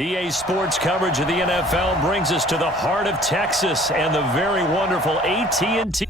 EA Sports coverage of the NFL brings us to the heart of Texas and the very wonderful AT&T.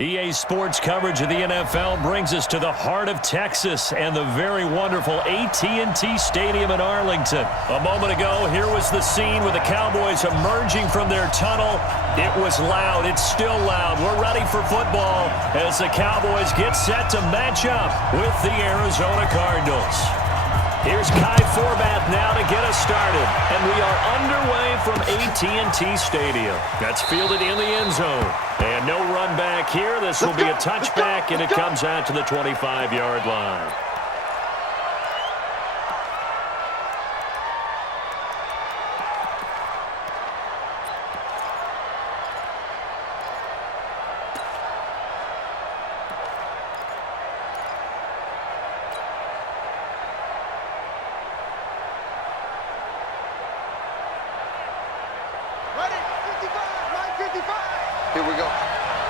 EA Sports coverage of the NFL brings us to the heart of Texas and the very wonderful AT&T Stadium in Arlington. A moment ago, here was the scene with the Cowboys emerging from their tunnel. It was loud. It's still loud. We're ready for football as the Cowboys get set to match up with the Arizona Cardinals. Here's Kai Forbath now to get us started. And we are underway from AT&T Stadium. That's fielded in the end zone. And no run back here. This will be a touchback, and it comes out to the 25-yard line. Here we go.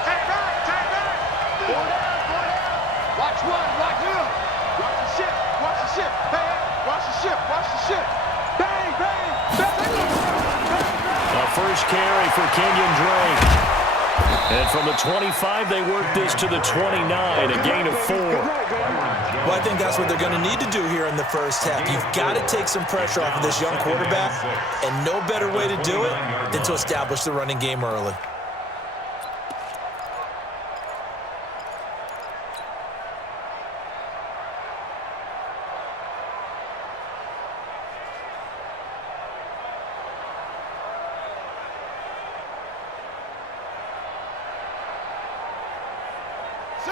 Take back. Watch one, watch two. Watch the ship. Hey, watch the ship. Bang, bang. A first carry for Kenyon Drake. And from the 25, they work this to the 29, a gain of 4. Well, I think that's what they're going to need to do here in the first half. You've got to take some pressure off of this young quarterback, and no better way to do it than to establish the running game early.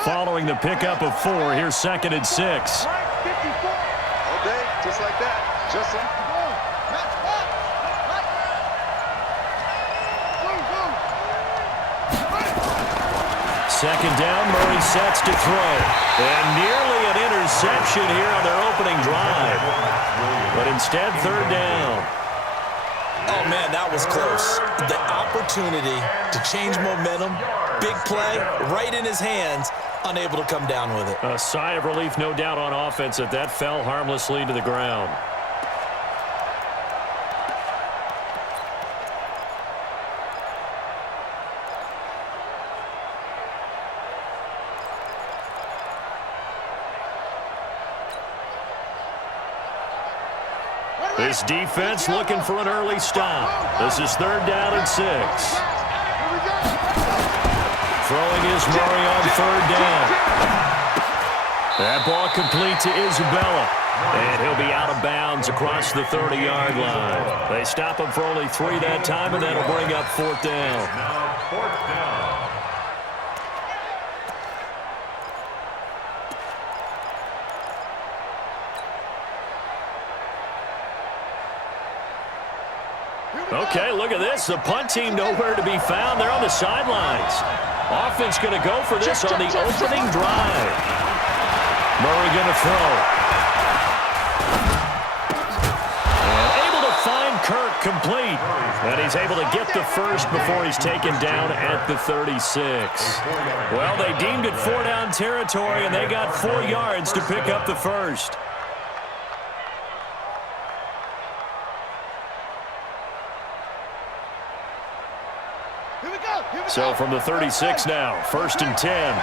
Following the pickup of 4, here's 2nd and 6. All day, just like that. Just like Second down, Murray sets to throw. And nearly an interception here on their opening drive. But instead, 3rd down. Oh, man, that was close. The opportunity to change momentum, big play, right in his hands, unable to come down with it. A sigh of relief, no doubt, on offense that fell harmlessly to the ground. This defense looking for an early stop. This is 3rd down and 6. Throwing is Murray on 3rd down. That ball complete to Isabella. And he'll be out of bounds across the 30-yard line. They stop him for only 3 that time, and that'll bring up 4th down. Okay, look at this. The punt team nowhere to be found. They're on the sidelines. Offense going to go for this on the opening drive. Murray going to throw. And able to find Kirk complete. And he's able to get the first before he's taken down at the 36. Well, they deemed it 4-down territory, and they got 4 yards to pick up the first. So from the 36 now, 1st and 10.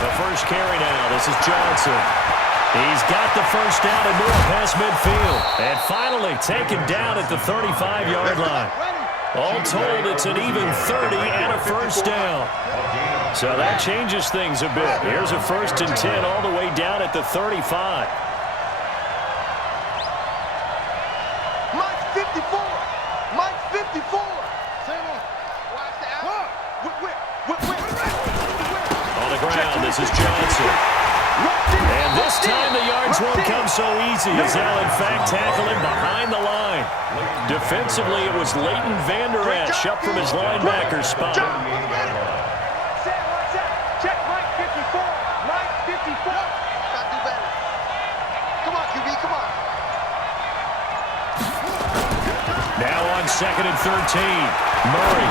The first carry now. This is Johnson. He's got the first down and more past midfield. And finally taken down at the 35-yard line. All told, it's an even 30 and a first down. So that changes things a bit. Here's a 1st and 10 all the way down at the 35. Mike's 54. Mike's 54. Watch the out. On the ground, this is Johnson. And this time the yards won't come so easy as they'll in fact tackle him behind the line. Defensively, it was Leighton Vander Esch up from his linebacker spot. Check Mike 54. Mike 54. Gotta do better. Come on, QB, come on. Now on 2nd and 13. Murray.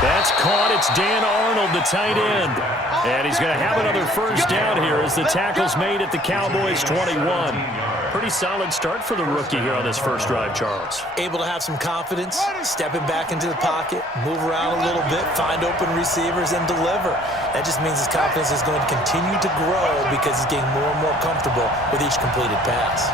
That's caught. It's Dan Arnold, the tight end. And he's going to have another first down here as the tackle's made at the Cowboys' 21. Pretty solid start for the rookie here on this first drive, Charles. Able to have some confidence, stepping back into the pocket, move around a little bit, find open receivers, and deliver. That just means his confidence is going to continue to grow because he's getting more and more comfortable with each completed pass.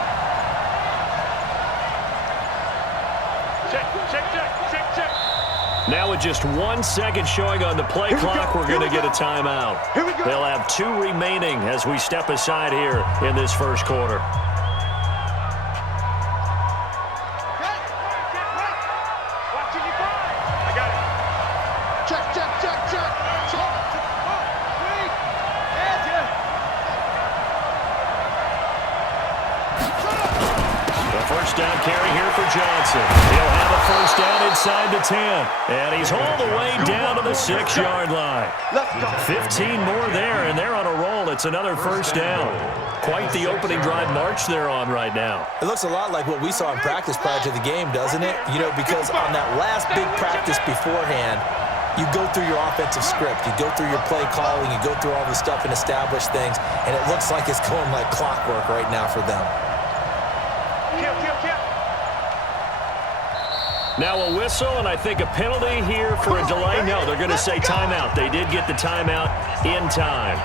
Now with just 1 second showing on the play clock, we're going to get a timeout. They'll have 2 remaining as we step aside here in this first quarter. First down carry here for Johnson. He'll have a first down inside the 10. And he's all the way down to the 6-yard line. 15 more there, and they're on a roll. It's another first down. Quite the opening drive march they're on right now. It looks a lot like what we saw in practice prior to the game, doesn't it? You know, because on that last big practice beforehand, you go through your offensive script. You go through your play calling. You go through all the stuff and establish things. And it looks like it's going like clockwork right now for them. Now a whistle, and I think a penalty here for a delay. No, they're going to say timeout. They did get the timeout in time.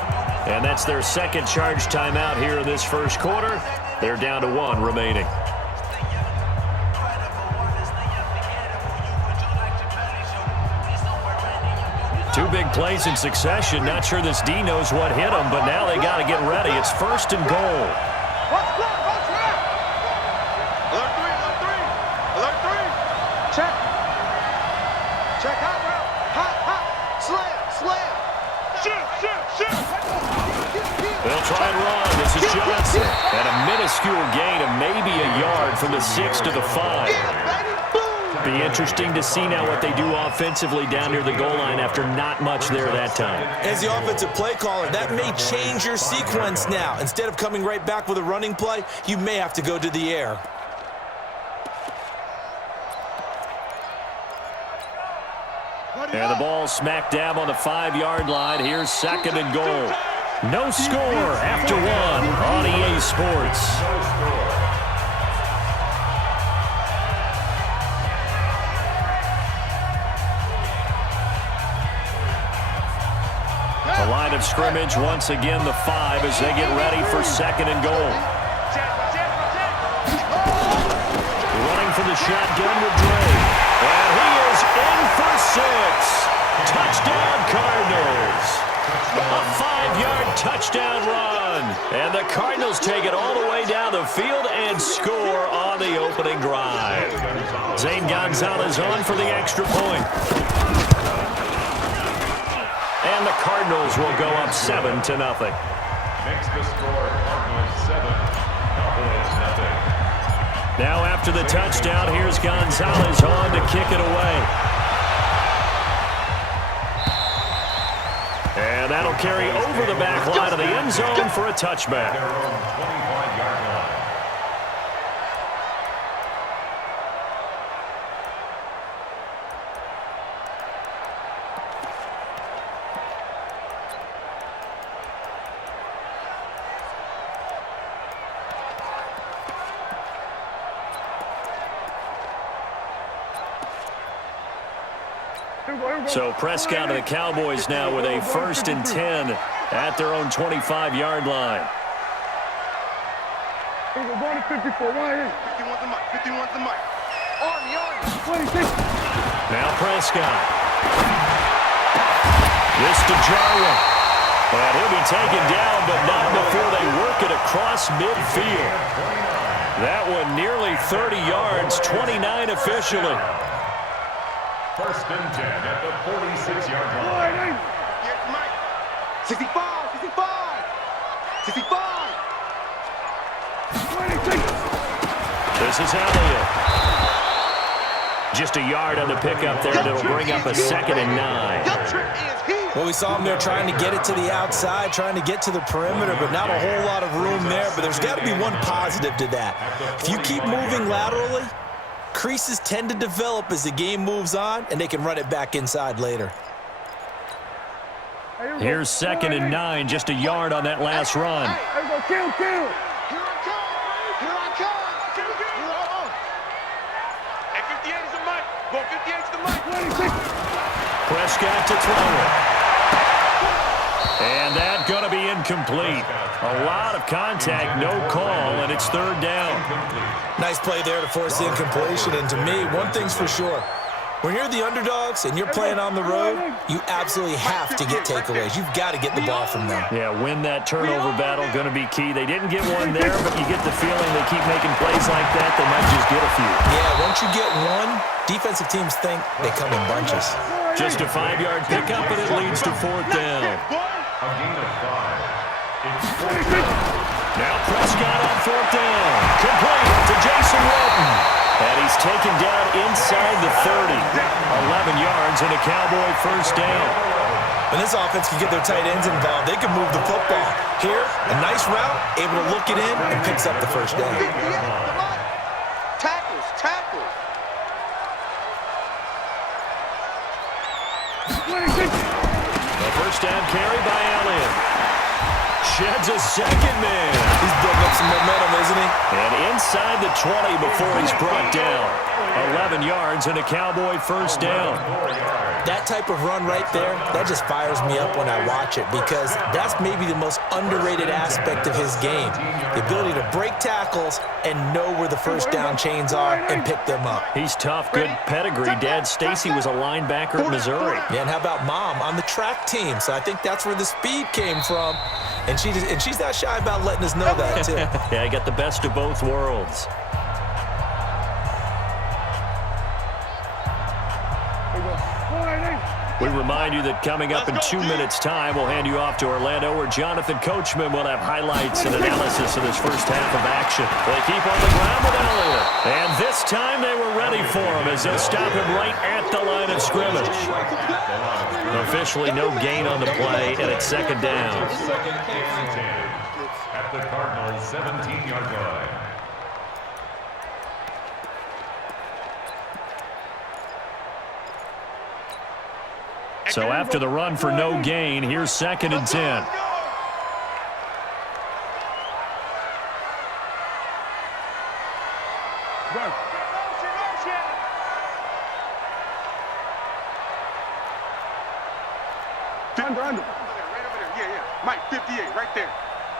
And that's their second charge timeout here in this first quarter. They're down to 1 remaining. Two big plays in succession. Not sure this D knows what hit him, but now they got to get ready. It's 1st and goal. Johnson. And a minuscule gain of maybe a yard from the 6 to the 5. Be interesting to see now what they do offensively down near the goal line after not much there that time. As the offensive play caller, that may change your sequence now. Instead of coming right back with a running play, you may have to go to the air. And the ball smack dab on the 5-yard line. Here's 2nd and goal. No score after 1 on EA Sports. The line of scrimmage, once again, the 5 as they get ready for 2nd and goal. Running for the shotgun with Dre. And he is in for 6. Touchdown, Cardinals. A 5-yard touchdown run. And the Cardinals take it all the way down the field and score on the opening drive. Zane Gonzalez on for the extra point. And the Cardinals will go up 7-0. Makes the score Cardinals 7, Cowboys nothing. Now after the touchdown, here's Gonzalez on to kick it away. And that'll carry over the back line of the end zone for a touchback. Their own 25-yard line. So Prescott and the Cowboys now with a 1st and 10 at their own 25-yard line. 54, 51's the mic, 51's the mic. Army. 26. Now Prescott. This to Jarwin. And he'll be taken down, but not before they work it across midfield. That one nearly 30 yards, 29 officially. 1st and 10 at the 46-yard line. Here's the mic. 65, 65, 65. 26. This is Elliott. Just a yard on the pickup there that'll bring up a 2nd and 9. Well, we saw him there trying to get it to the outside, trying to get to the perimeter, but not a whole lot of room there. But there's got to be one positive to that. If you keep moving laterally, creases tend to develop as the game moves on, and they can run it back inside later. Here's 2nd and 9, just a yard on that last run. Here I come. Hey, 58 is the mic. Go 58 is the mic. 26. Prescott to throw it. And that's going to be incomplete. A lot of contact, no call, and it's 3rd down. Nice play there to force the incompletion. And to me, one thing's for sure. When you're the underdogs and you're playing on the road, you absolutely have to get takeaways. You've got to get the ball from them. Yeah, win that turnover battle, going to be key. They didn't get one there, but you get the feeling they keep making plays like that, they might just get a few. Yeah, once you get one, defensive teams think they come in bunches. Just a 5-yard pickup, and it leads to 4th down. A gain of 5. It's 26. Now Prescott on 4th down. Complete to Jason Witten. And he's taken down inside the 30. 11 yards and a Cowboy 1st down. When this offense can get their tight ends involved, they can move the football. Here, a nice route, able to look it in, and picks up the 1st down. Tackles. The 1st down carry by Elliott. Sheds a 2nd man. He's building up some momentum, isn't he? And inside the 20 before he's brought down. 11 yards and a Cowboy 1st down. That type of run right there, that just fires me up when I watch it because that's maybe the most underrated aspect of his game. The ability to break tackles and know where the 1st down chains are and pick them up. He's tough, good pedigree. Dad Stacy was a linebacker at Missouri. Yeah, and how about Mom on the track team? So I think that's where the speed came from. And she's not shy about letting us know that, too. Yeah, I got the best of both worlds. We remind you that coming up in 2 minutes' time, we'll hand you off to Orlando, where Jonathan Coachman will have highlights and analysis of this first half of action. They keep on the ground with Elliott. And this time they were ready for him as they'll stop him right at the line of scrimmage. Officially no gain on the play, and it's second down. Second and 10 at the Cardinals' 17-yard line. So after the run for no gain, here's second and 10. Under. Right over there. Yeah. Mike, 58, right there.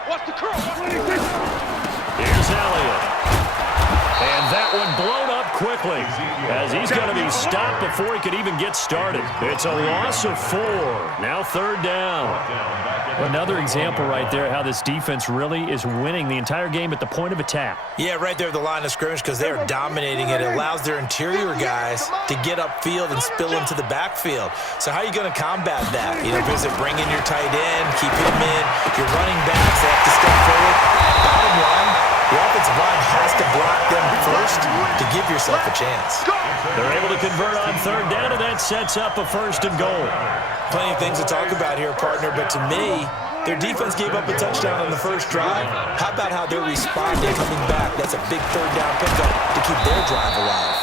Watch the curl. Here's Elliott. And that one blown up quickly as he's going to be stopped before he could even get started. It's a loss of 4. Now third down. Another example right there how this defense really is winning the entire game at the point of attack. Yeah, right there at the line of scrimmage because they are dominating it. It allows their interior guys to get upfield and spill into the backfield. So how are you going to combat that? You know, because they bring in your tight end, keep him in, your running backs, they have to step forward. Bottom line, the offensive line has to block them first to give yourself a chance. They're able to convert on third down, and that sets up a first and goal. Plenty of things to talk about here, partner, but to me, their defense gave up a touchdown on the first drive. How about how they're responding, coming back? That's a big third down pickup to keep their drive alive.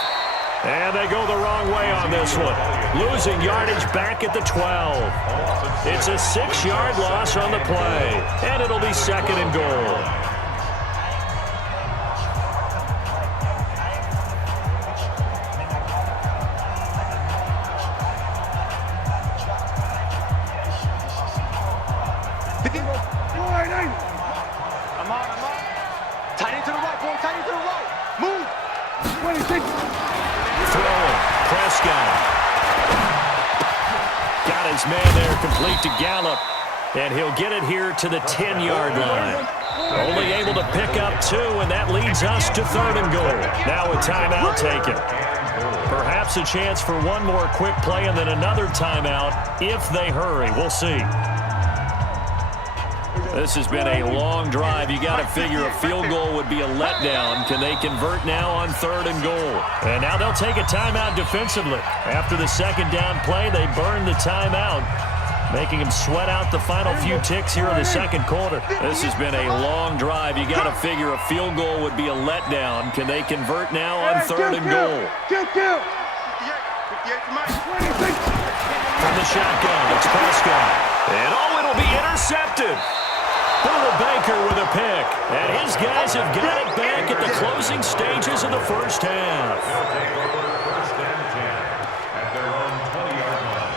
And they go the wrong way on this one. Losing yardage back at the 12. It's a 6-yard loss on the play, and it'll be second and goal. I'm on. Tight end to the right, boy. Tight end to the right. Move. 26. Throwing. Prescott. Got his man there, complete to Gallup. And he'll get it here to the 10-yard line. Only able to pick up 2, and that leads us to third and goal. Now a timeout taken. Perhaps a chance for one more quick play and then another timeout if they hurry. We'll see. This has been a long drive. You got to figure a field goal would be a letdown. Can they convert now on third and goal? And now they'll take a timeout defensively. After the second down play, they burn the timeout, making them sweat out the final few ticks here in the second quarter. This has been a long drive. You got to figure a field goal would be a letdown. Can they convert now on third and goal? 58 From the shotgun, it's Prescott. And it'll be intercepted. Little Baker with a pick. And his guys have got it back at the closing stages of the first half. They'll take over first and 10 at their own 20-yard line.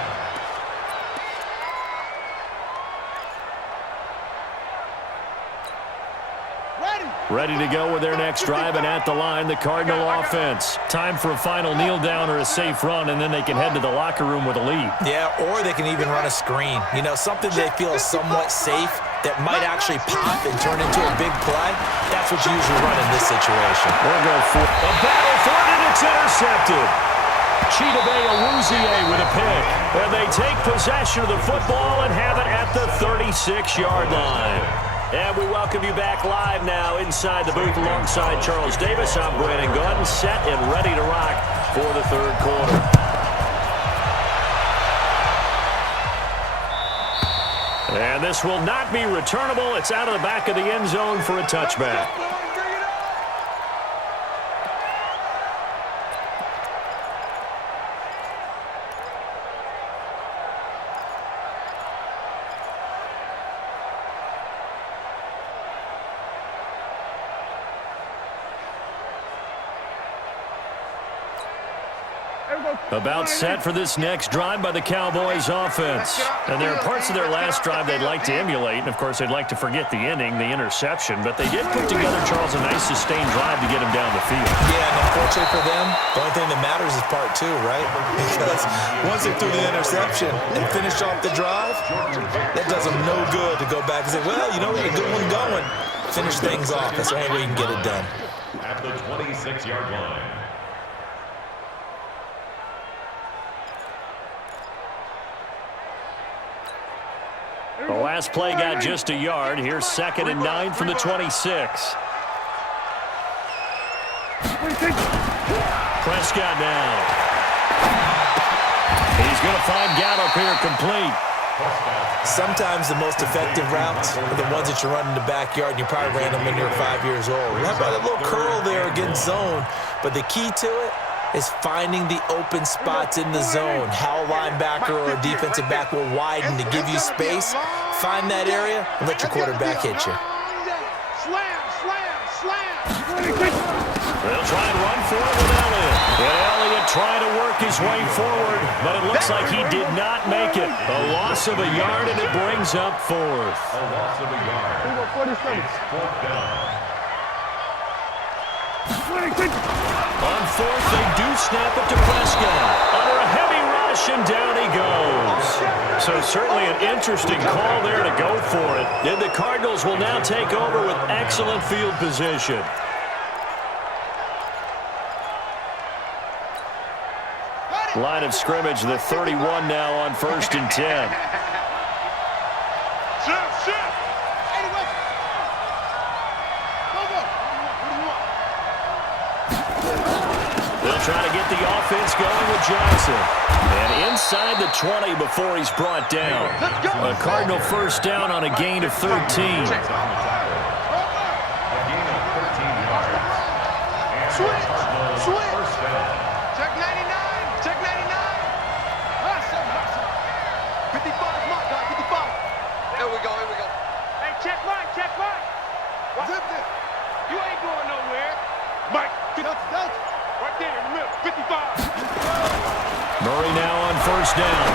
Ready to go with their next drive, and at the line, the Cardinal offense. Time for a final kneel down or a safe run, and then they can head to the locker room with a lead. Yeah, or they can even run a screen. You know, something they feel is somewhat safe that might actually pop and turn into a big play. That's what you usually run in this situation. We'll go for a battle for it, and it's intercepted. Chidobe Awuzie with a pick. And they take possession of the football and have it at the 36-yard line. And we welcome you back live now inside the booth alongside Charles Davis. I'm Brandon Gunn, set and ready to rock for the third quarter. And this will not be returnable. It's out of the back of the end zone for a touchback. About set for this next drive by the Cowboys offense. And there are parts of their last drive they'd like to emulate, and of course they'd like to forget the ending, the interception, but they did put together, Charles, a nice sustained drive to get him down the field. Yeah, and unfortunately for them, the only thing that matters is part 2, right? Because once they threw the interception and finished off the drive, that does them no good to go back and say, well, you know, we had a good one going. Finish things off. That's the only way you can get it done. At the 26-yard line. The last play got just a yard. Here's 2nd and 9 from the 26. Prescott now. He's going to find Gallup here complete. Sometimes the most effective routes are the ones that you run in the backyard, and you probably ran them when you were 5 years old. How about a little curl there against zone? But the key to it is finding the open spots in the zone. How a linebacker or a defensive back will widen to give you space. Find that area and let your quarterback hit you. Slam, slam, slam. They'll try and run for it with Elliott. And Elliott trying to work his way forward, but it looks like he did not make it. A loss of a yard, and it brings up 4th. A loss of a yard. It's 4th down. On 4th, they do snap it to Prescott. Under a heavy rush, and down he goes. So certainly an interesting call there to go for it. And the Cardinals will now take over with excellent field position. Line of scrimmage, the 31 now on 1st and 10. They'll try to get the offense going with Johnson. And inside the 20 before he's brought down. A Cardinal first down on a gain of 13. A gain of 13 yards. And Cardinals first down. Check 99. Check 99. Hustle, hustle. 55, mark, guy, 55. Here we go, here we go. Hey, check right, check right. Zip this. You ain't going nowhere. Mike, Delta. Right there in the middle, 55. Murray now on 1st down.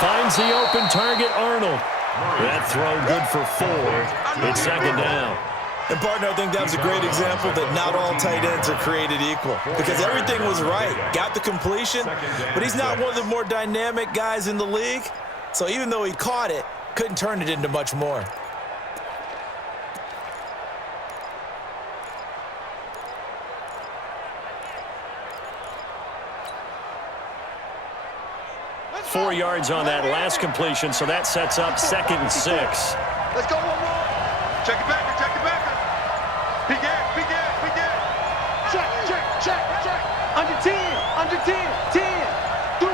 Finds the open target, Arnold. That throw good for 4. It's 2nd down. And, partner, I think that was a great example that not all tight ends are created equal because everything was right. Got the completion, but he's not one of the more dynamic guys in the league. So even though he caught it, couldn't turn it into much more. Four yards on that last completion, so that sets up 2nd and 6. Let's go one more. Check it back, check it back. Big air. Check. Under 10. 10. Do.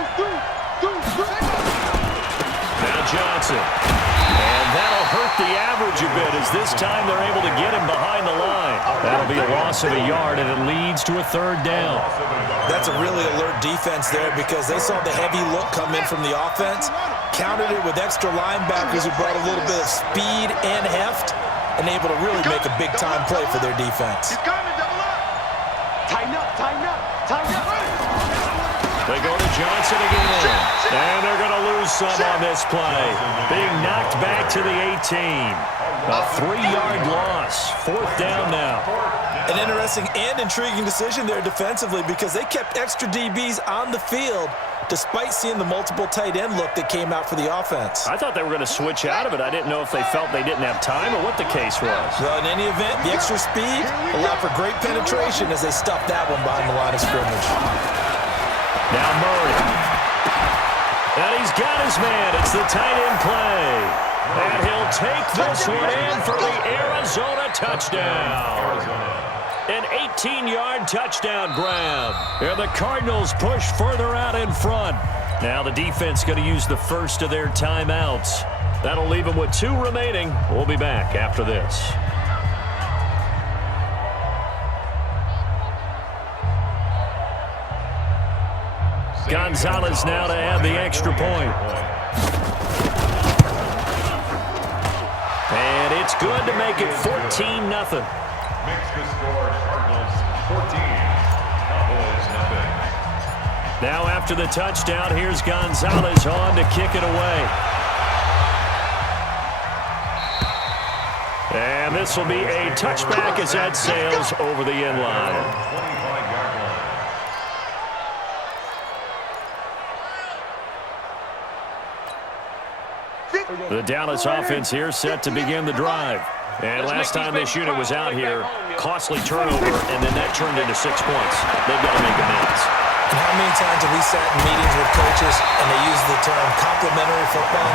Now Johnson. And that'll hurt the average a bit as this time they're able to get him behind the line. That'll be a loss of a yard, and it leads to a 3rd down. That's a really alert defense there because they saw the heavy look come in from the offense, countered it with extra linebackers who brought a little bit of speed and heft, and able to really make a big-time play for their defense. He's coming, double up. Tighten up. They go to Johnson again, and they're going to lose some on this play. Being knocked back to the 18. A 3-yard loss. 4th down now. An interesting and intriguing decision there defensively because they kept extra DBs on the field despite seeing the multiple tight end look that came out for the offense. I thought they were going to switch out of it. I didn't know if they felt they didn't have time or what the case was. Well, in any event, the extra speed allowed for great penetration as they stuffed that one behind the line of scrimmage. Now Murray. And he's got his man. It's the tight end play. And he'll take this one in for the Arizona touchdown. An 18-yard touchdown grab. And the Cardinals push further out in front. Now the defense going to use the first of their timeouts. That'll leave them with 2 remaining. We'll be back after this. Gonzalez now to add the extra point. And it's good to make it 14-0. Makes the score Cardinals 14, Cowboys nothing. Now after the touchdown, here's Gonzalez on to kick it away. And this will be a touchback as that sails over the end line. 25-yard line. The Dallas offense here set to begin the drive. And last time this unit was out here, costly turnover, and then that turned into 6 points. They've got to make amends. And how many times have we sat in meetings with coaches and they use the term complementary football?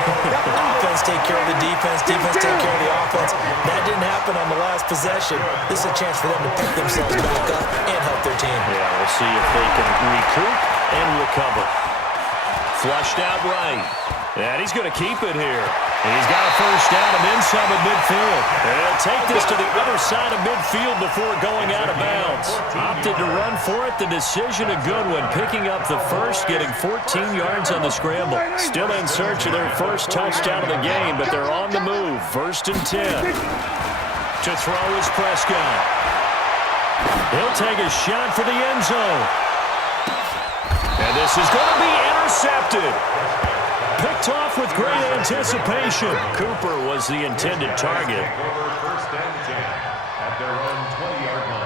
Offense take care of the defense, defense take care of the offense. That didn't happen on the last possession. This is a chance for them to pick themselves back up and help their team. Yeah, we'll see if they can recoup and recover. Flushed out right. And he's going to keep it here. And he's got a first down and then some at midfield. And he'll take this to the other side of midfield before going out of bounds. Opted to run for it. The decision a good one. Picking up the first, getting 14 yards on the scramble. Still in search of their first touchdown of the game, but they're on the move. 1st and 10. To throw is Prescott. He'll take a shot for the end zone. And this is going to be intercepted. Picked off with great anticipation. Cooper was the intended target. 1st and 10 at their own 20-yard line.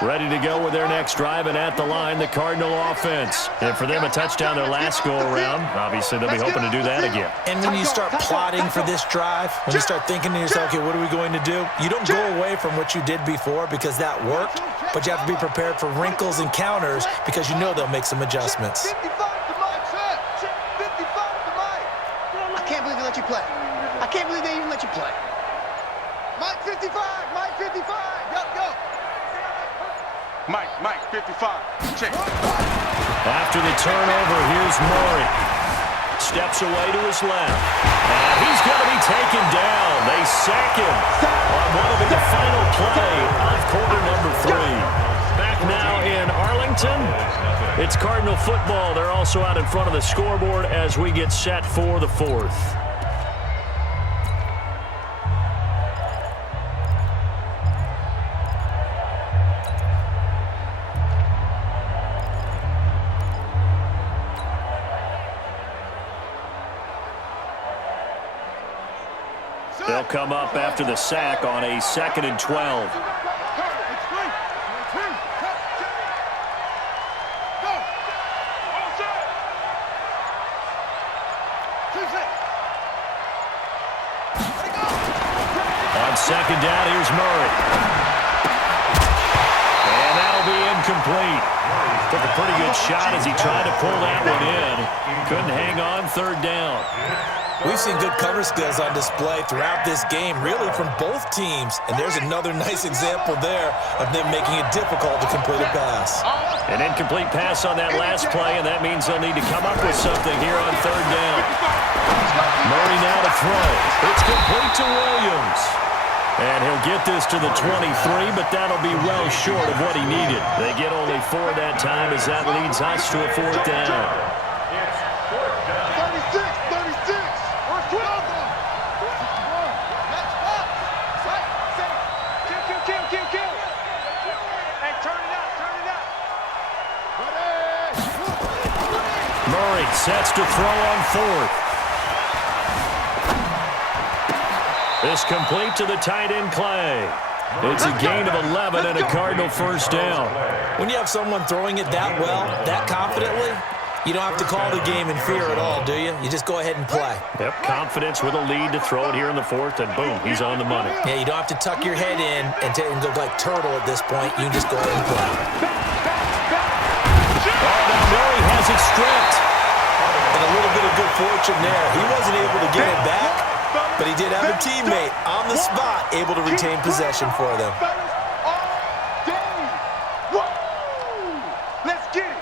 Ready to go with their next drive, and at the line, the Cardinal offense. And for them, a touchdown their last go-around. Obviously, they'll be hoping to do that again. And when you start plotting for this drive, when you start thinking to yourself, okay, what are we going to do? You don't go away from what you did before because that worked, but you have to be prepared for wrinkles and counters because you know they'll make some adjustments. I can't believe they let you play. I can't believe they even let you play. Mike 55, Mike 55, go. Mike 55, check. After the turnover, here's Murray. Steps away to his left. And he's going to be taken down. They sack him on what will be the final play of quarter number 3. Back now in Arlington. It's Cardinal football. They're also out in front of the scoreboard as we get set for the 4th. They'll come up after the sack on a 2nd and 12. On 2nd down, here's Murray. And that'll be incomplete. Took a pretty good shot as he tried to pull that one in. Couldn't hang on 3rd down. We've seen good cover skills on display throughout this game, really from both teams. And there's another nice example there of them making it difficult to complete a pass. An incomplete pass on that last play, and that means they'll need to come up with something here on 3rd down. Murray now to throw. It's complete to Williams. And he'll get this to the 23, but that'll be well short of what he needed. They get only 4 that time as that leads us to a 4th down. It's 4th down. 36. Where's 12? Kill. Hey, turn it up. Murray sets to throw on 4th. This complete to the tight end, Clay. It's a gain of 11 and a Cardinal 1st down. When you have someone throwing it that well, that confidently, you don't have to call the game in fear at all, do you? You just go ahead and play. Yep, confidence with a lead to throw it here in the 4th, and boom, he's on the money. Yeah, you don't have to tuck your head in and look like turtle at this point. You can just go ahead and play. Oh, now Murray has it stripped. And a little bit of good fortune there. He wasn't able to get it back, but he did have a teammate on the spot able to retain possession for them. Let's get it.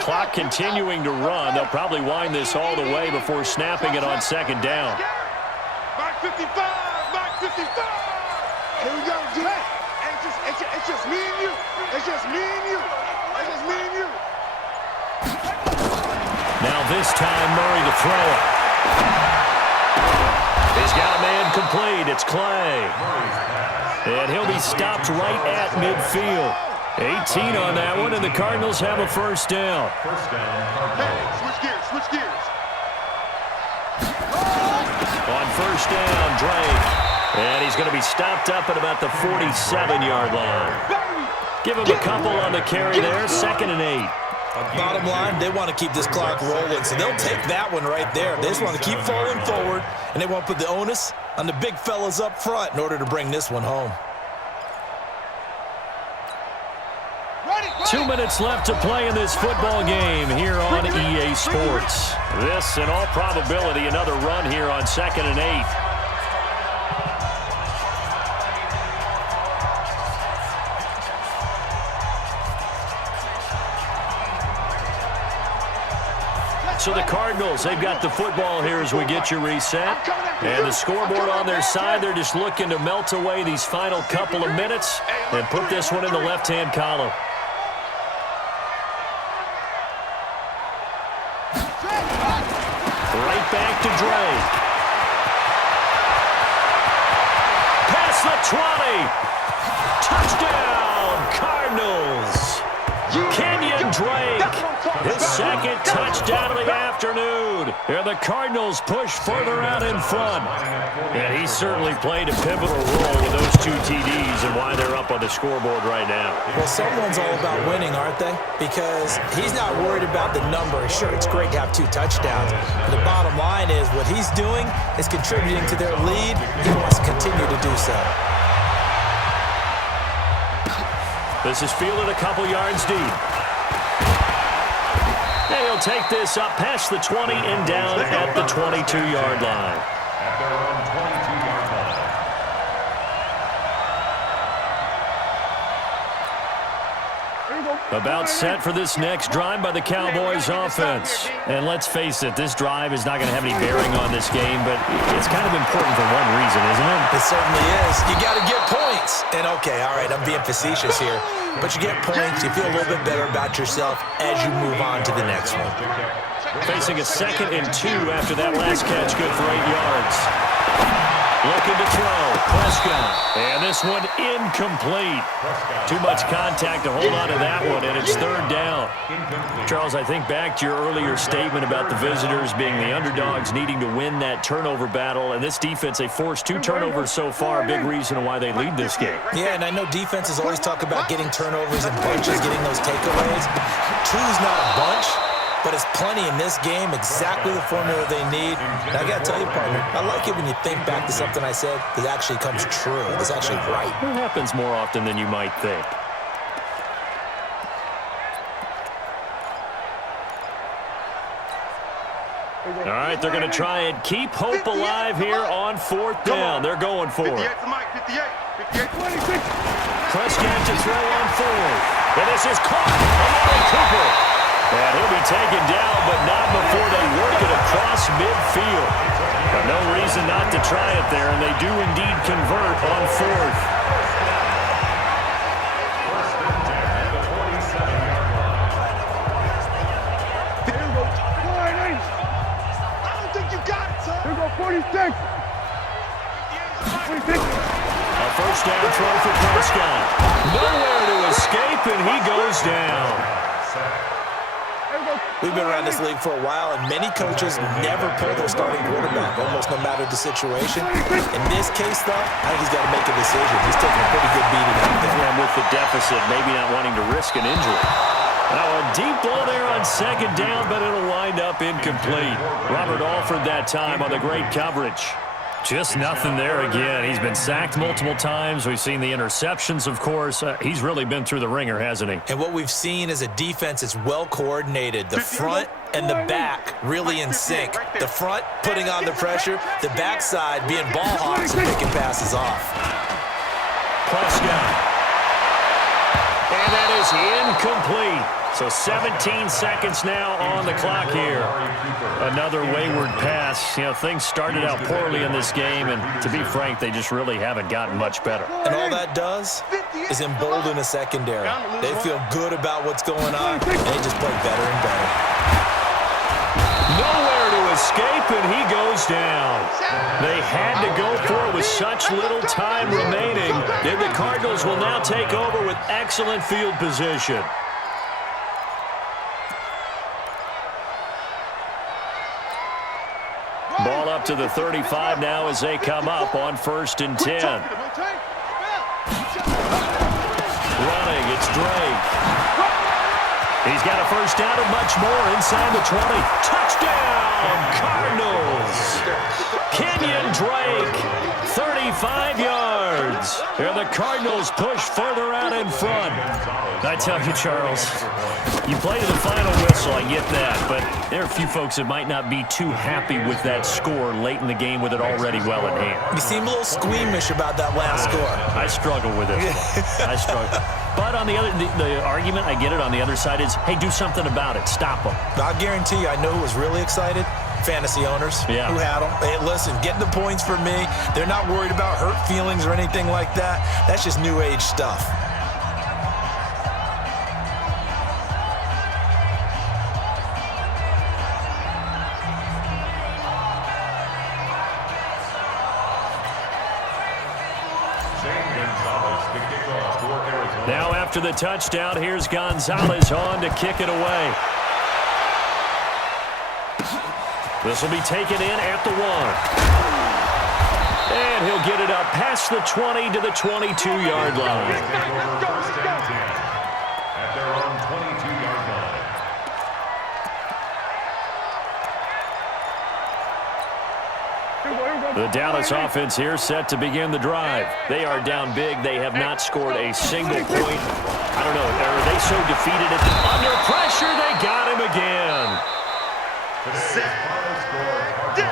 Clock continuing to run. They'll probably wind this all the way before snapping it on 2nd down. Mike 55. Here we go, G. It's just me and you. Now this time, Murray to throw it. He's got a man complete. It's Clay. And he'll be stopped right at midfield. 18 on that one, and the Cardinals have a 1st down. 1st down. Switch gears. On 1st down, Drake. And he's going to be stopped up at about the 47-yard line. Give him a couple on the carry there, 2nd and 8. Bottom line, they want to keep this clock rolling, so they'll take that one right there. They just want to keep falling forward, and they want to put the onus on the big fellas up front in order to bring this one home. 2 minutes left to play in this football game here on EA Sports. This, in all probability, another run here on 2nd and 8. So the Cardinals, they've got the football here as we get you reset. And the scoreboard on their side, they're just looking to melt away these final couple of minutes and put this one in the left-hand column. Right back to Drake. Past the 20. Touchdown, Cardinals. Kenyon Drake, his second touchdown of the afternoon. And the Cardinals push further out in front. And he certainly played a pivotal role with those 2 TDs and why they're up on the scoreboard right now. Well, someone's all about winning, aren't they? Because he's not worried about the number. Sure, it's great to have 2 touchdowns. But the bottom line is what he's doing is contributing to their lead. He wants to continue to do so. This is fielded a couple yards deep. And he'll take this up past the 20 and down at the 22-yard line. At their own 22-yard line. About set for this next drive by the Cowboys offense. And let's face it, this drive is not going to have any bearing on this game, but it's kind of important for one reason, isn't it? It certainly is. You got to get points. And okay, all right, I'm being facetious here. But you get points, you feel a little bit better about yourself as you move on to the next one. Facing a 2nd and 2 after that last catch, good for 8 yards. Looking to throw, Prescott. And this one incomplete. Too much contact to hold on to that one, and it's 3rd down. Charles, I think back to your earlier statement about the visitors being the underdogs needing to win that turnover battle, and this defense, they forced 2 turnovers so far, a big reason why they lead this game. Yeah, and I know defenses always talk about getting turnovers and bunches, getting those takeaways. 2 is not a bunch, but it's plenty in this game, exactly the formula they need. And I got to tell you, partner, I like it when you think back to something I said that actually comes true. It's actually right. It happens more often than you might think. All right, they're going to try and keep hope alive here on 4th down. They're going for it. 58 to Mike, 58, 56. Prescott to throw on 4th. And this is caught. Amari Cooper. And he'll be taken down, but not before they work it across midfield. But no reason not to try it there, and they do indeed convert on 4th. First and 10 at the 47-yard line. Here we go. I don't think you got it, son. Here we go, 46. 46. A first down throw for Prescott. Nowhere to escape, and he goes down. We've been around this league for a while, and many coaches never pull their starting quarterback, almost no matter the situation. In this case, though, I think he's got to make a decision. He's taking a pretty good beating out there. And with the deficit, maybe not wanting to risk an injury. Now a deep ball there on 2nd down, but it'll wind up incomplete. Robert Alford that time on the great coverage. Just nothing there again. He's been sacked multiple times. We've seen the interceptions, of course. He's really been through the ringer, hasn't he? And what we've seen is a defense that's well coordinated. The front and the back really in sync. The front putting on the pressure, the backside being ball hawks and picking passes off. Prescott. And that is incomplete. So 17 seconds now on the clock here. Another wayward pass. You know, things started out poorly in this game, and to be frank, they just really haven't gotten much better. And all that does is embolden a secondary. They feel good about what's going on, and they just play better and better. Nowhere to escape, and he goes down. They had to go for it with such little time remaining. And the Cardinals will now take over with excellent field position. Ball up to the 35 now as they come up on 1st and 10. Running, it's Drake. He's got a first down and much more inside the 20. Touchdown, Cardinals! Kenyon Drake, 35 yards. And the Cardinals push further out in front. I tell you, Charles, you play to the final whistle, I get that, but there are a few folks that might not be too happy with that score late in the game with it already well in hand. You seem a little squeamish about that last score. I struggle with this one. I struggle. But on the other, the argument, I get it, on the other side is, hey, do something about it. Stop them. I guarantee you, I know who was really excited. Fantasy owners who had them. Hey, listen, getting the points for me. They're not worried about hurt feelings or anything like that. That's just new age stuff. Now after the touchdown, here's Gonzalez on to kick it away. This will be taken in at the 1. And he'll get it up past the 20 to the 22-yard line. At their own 22-yard line. The Dallas offense here set to begin the drive. They are down big. They have not scored a single point. I don't know. Are they so defeated? Under pressure, they got him again.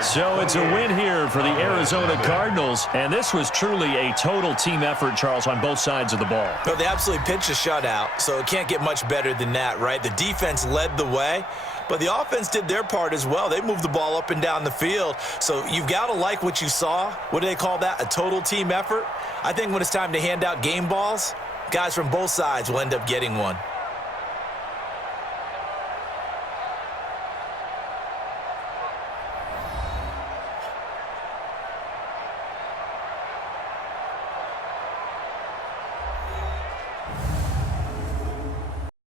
So it's a win here for the Arizona Cardinals, and this was truly a total team effort, Charles, on both sides of the ball. No, they absolutely pitched a shutout, so it can't get much better than that, right? The defense led the way, but the offense did their part as well. They moved the ball up and down the field, so you've got to like what you saw. What do they call that? A total team effort? I think when it's time to hand out game balls, guys from both sides will end up getting one.